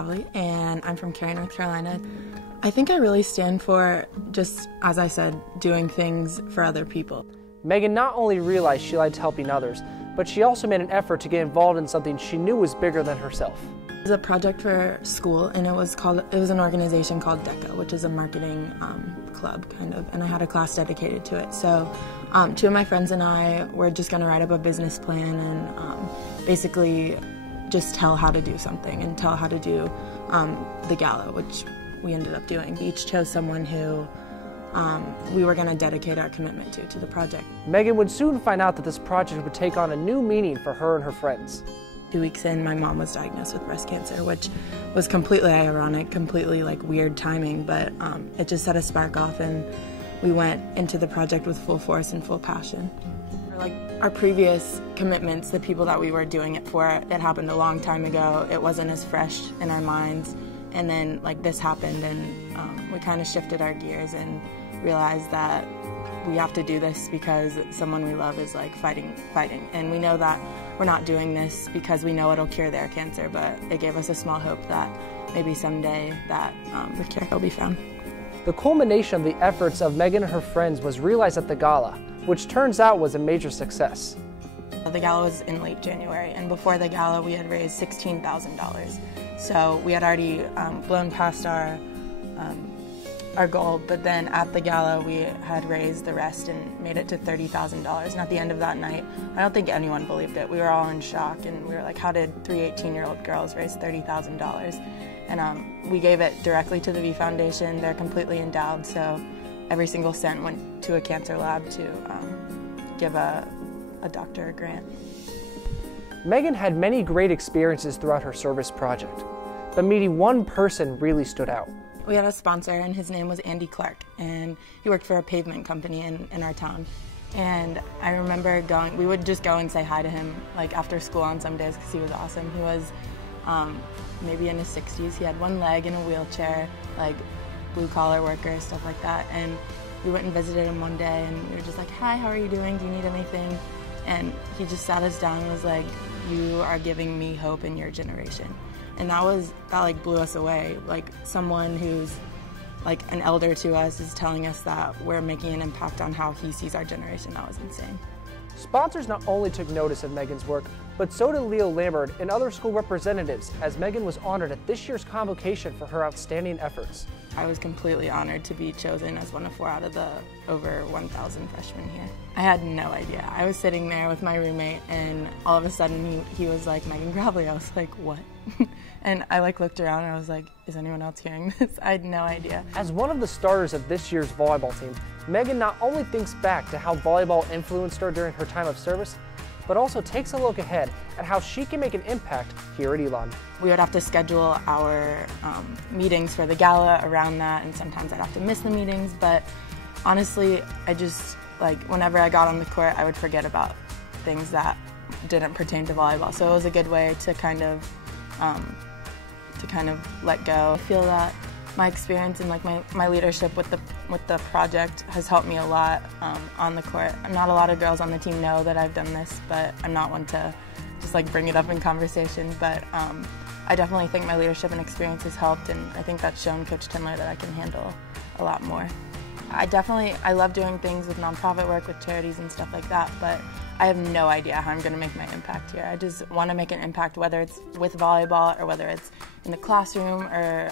Gravley, and I'm from Cary, North Carolina. I think I really stand for just, as I said, doing things for other people. Megan not only realized she liked helping others, but she also made an effort to get involved in something she knew was bigger than herself. It was a project for school, and it was an organization called DECA, which is a marketing club, kind of, and I had a class dedicated to it. So two of my friends and I were just going to write up a business plan and basically just tell how to do something and tell how to do the gala, which we ended up doing. We each chose someone who we were going to dedicate our commitment to the project. Megan would soon find out that this project would take on a new meaning for her and her friends. 2 weeks in, my mom was diagnosed with breast cancer, which was completely ironic, completely like weird timing, but it just set a spark off, and we went into the project with full force and full passion. Like our previous commitments, the people that we were doing it for, it happened a long time ago. It wasn't as fresh in our minds, and then like this happened, and we kind of shifted our gears and realized that we have to do this because someone we love is like fighting, and we know that we're not doing this because we know it'll cure their cancer, but it gave us a small hope that maybe someday that the cure will be found. The culmination of the efforts of Megan and her friends was realized at the gala, which turns out was a major success. The gala was in late January, and before the gala we had raised $16,000. So we had already blown past our goal, but then at the gala we had raised the rest and made it to $30,000. And at the end of that night, I don't think anyone believed it. We were all in shock, and we were like, how did 3 18-year-old girls raise $30,000? And we gave it directly to the V Foundation. They're completely endowed, so every single cent went to a cancer lab to give a doctor a grant. Megan had many great experiences throughout her service project, but meeting one person really stood out. We had a sponsor, and his name was Andy Clark, and he worked for a pavement company in our town. And I remember we would just go and say hi to him like after school on some days because he was awesome. He was maybe in his 60s. He had one leg in a wheelchair, like blue-collar worker, stuff like that. And we went and visited him one day, and we were just like, hi, how are you doing? Do you need anything? And he just sat us down and was like, you are giving me hope in your generation. And that like blew us away. Like someone who's like an elder to us is telling us that we're making an impact on how he sees our generation. That was insane. Sponsors not only took notice of Megan's work, but so did Leo Lambert and other school representatives, as Megan was honored at this year's convocation for her outstanding efforts. I was completely honored to be chosen as one of 4 out of the over 1,000 freshmen here. I had no idea. I was sitting there with my roommate, and all of a sudden he was like, Megan Gravley. I was like, what? And I like looked around and I was like, is anyone else hearing this? I had no idea. As one of the starters of this year's volleyball team, Megan not only thinks back to how volleyball influenced her during her time of service, but also takes a look ahead at how she can make an impact here at Elon. We would have to schedule our meetings for the gala around that, and sometimes I'd have to miss the meetings, but honestly, I just, like, whenever I got on the court, I would forget about things that didn't pertain to volleyball. So it was a good way to kind of let go. I feel that my experience and like my leadership with the project has helped me a lot on the court. Not a lot of girls on the team know that I've done this, but I'm not one to just like bring it up in conversation. But I definitely think my leadership and experience has helped, and I think that's shown Coach Tindler that I can handle a lot more. I love doing things with nonprofit work, with charities and stuff like that, but I have no idea how I'm going to make my impact here. I just want to make an impact, whether it's with volleyball or whether it's in the classroom or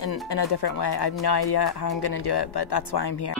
in a different way. I have no idea how I'm going to do it, but that's why I'm here.